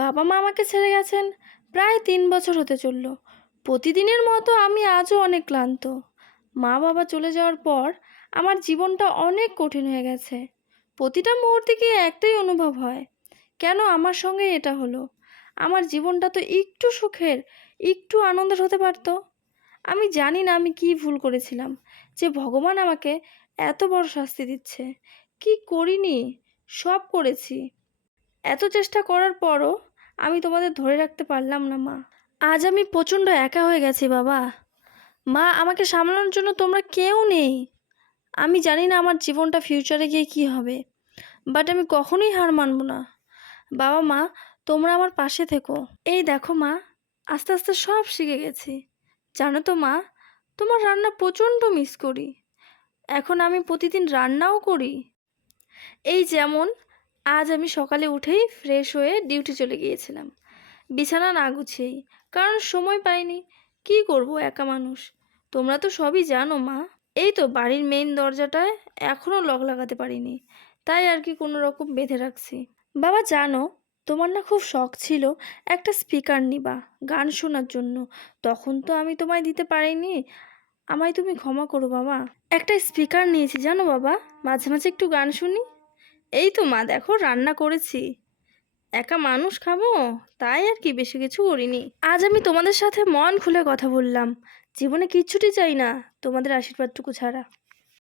বাবা মা আমাকে ছেড়ে গেছেন। প্রায় তিন বছর হতে চলল। প্রতিদিনের মতো আমি আজও অনেক ক্লান্ত। মা বাবা চলে যাওয়ার পর আমার জীবনটা অনেক কঠিন হয়ে গেছে। প্রতিটা মুহূর্তে গিয়ে একটাই অনুভব হয়? কেন আমার সঙ্গে এটা হলো? আমার জীবনটা তো একটু সুখের, একটু আনন্দের হতে পারতো। আমি জানি না আমি কি ভুল করেছিলাম, যে ভগবান আমাকে এত বড় শাস্তি দিচ্ছে। কি করিনি? সব করেছি। এত চেষ্টা করার পরও আমি তোমাদের ধরে রাখতে পারলাম না, মা। আজ আমি প্রচণ্ড একা হয়ে গেছি, বাবা। মা, আমাকে সামলানোর জন্য তোমরা কেউ নেই। আমি জানি না আমার জীবনটা ফিউচারে গিয়ে কি হবে বাট আমি কখনোই হার মানব না। বাবা, মা, তোমরা আমার পাশে থেকো। এই দেখো, মা, আস্তে আস্তে সব শিখে গেছি। জানো তো, মা, তোমার রান্না প্রচণ্ড মিস করি। এখন আমি প্রতিদিন রান্নাও করি। এই যেমন আজ আমি সকালে উঠেই ফ্রেশ হয়ে ডিউটি চলে গিয়েছিলাম। বিছানা না গুছিয়েই কারণ সময় পাইনি। কি করব একা মানুষ? তোমরা তো সবই জানো মা। এই তো বাড়ির মেইন দরজাটায় এখনও লক লাগাতে পারিনি। তাই আর কি কোনো রকম বেঁধে রাখছি। বাবা, জানো, তোমার না খুব শখ ছিল একটা স্পিকার নিবা, গান শোনার জন্য। তখন তো আমি তোমায় দিতে পারিনি। আমায় তুমি ক্ষমা করো বাবা। একটা স্পিকার নিয়েছি, জানো বাবা? মাঝে মাঝে একটু গান শুনি। এই তো মা, দেখো রান্না করেছি। একা মানুষ খাব? তাই আর কি, বেশি কিছু করিনি। আজ আমি তোমাদের সাথে মন খুলে কথা বললাম। জীবনে কিচ্ছুটি চাই না। তোমাদের আশীর্বাদটুকু ছাড়া।